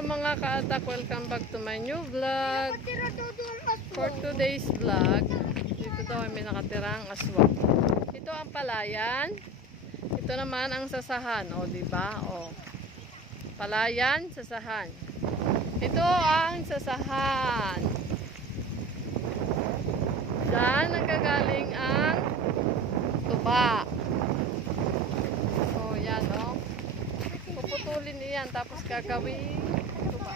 Hello mga kaatak, welcome back to my new vlog. For today's vlog, dito daw ay may nakatirang aswang. Ito ang palayan. Ito naman ang sasahan, o di ba? O. Palayan, sasahan. Ito ang sasahan. Diyan nagkagaling ang tuba. So, yan, o. Puputulin niyan, tapos gagawin tuba.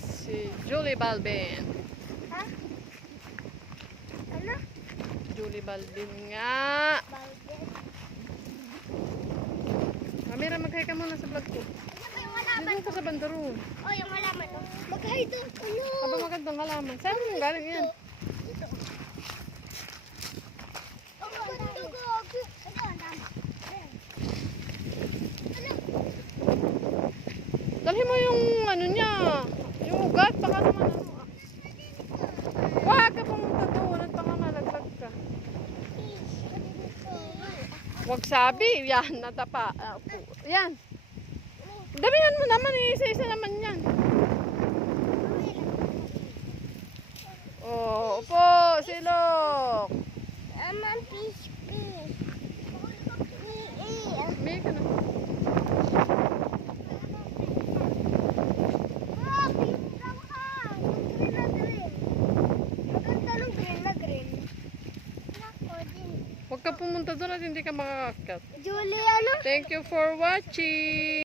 Si Julie Balbin. Ha? Ano? Julie Balbin nga. Balbet. Amira, mag-hi ka muna sa vlog ko. Dito ka sa bandaro. Oh, yung halaman. Mag-hi doon. Ano? Aba magandang halaman. Saan mo galing yan? Dito. Oh, ganda gagi. Ano, ang dami. Ayan. Ano? Dalhin mo yung ano niya. Yung ugat. Baka naman ano. Huwag ka pumunta doon. At baka malaglag ka. Huwag sabi. Yan, natapa. Upo. yan. Damihan mo naman. eh. Isa-isa naman yan. Oh, upo. Silok. Aman, fish, ka pumunta doon at hindi ka makakakat. Julie, ano? Thank you for watching.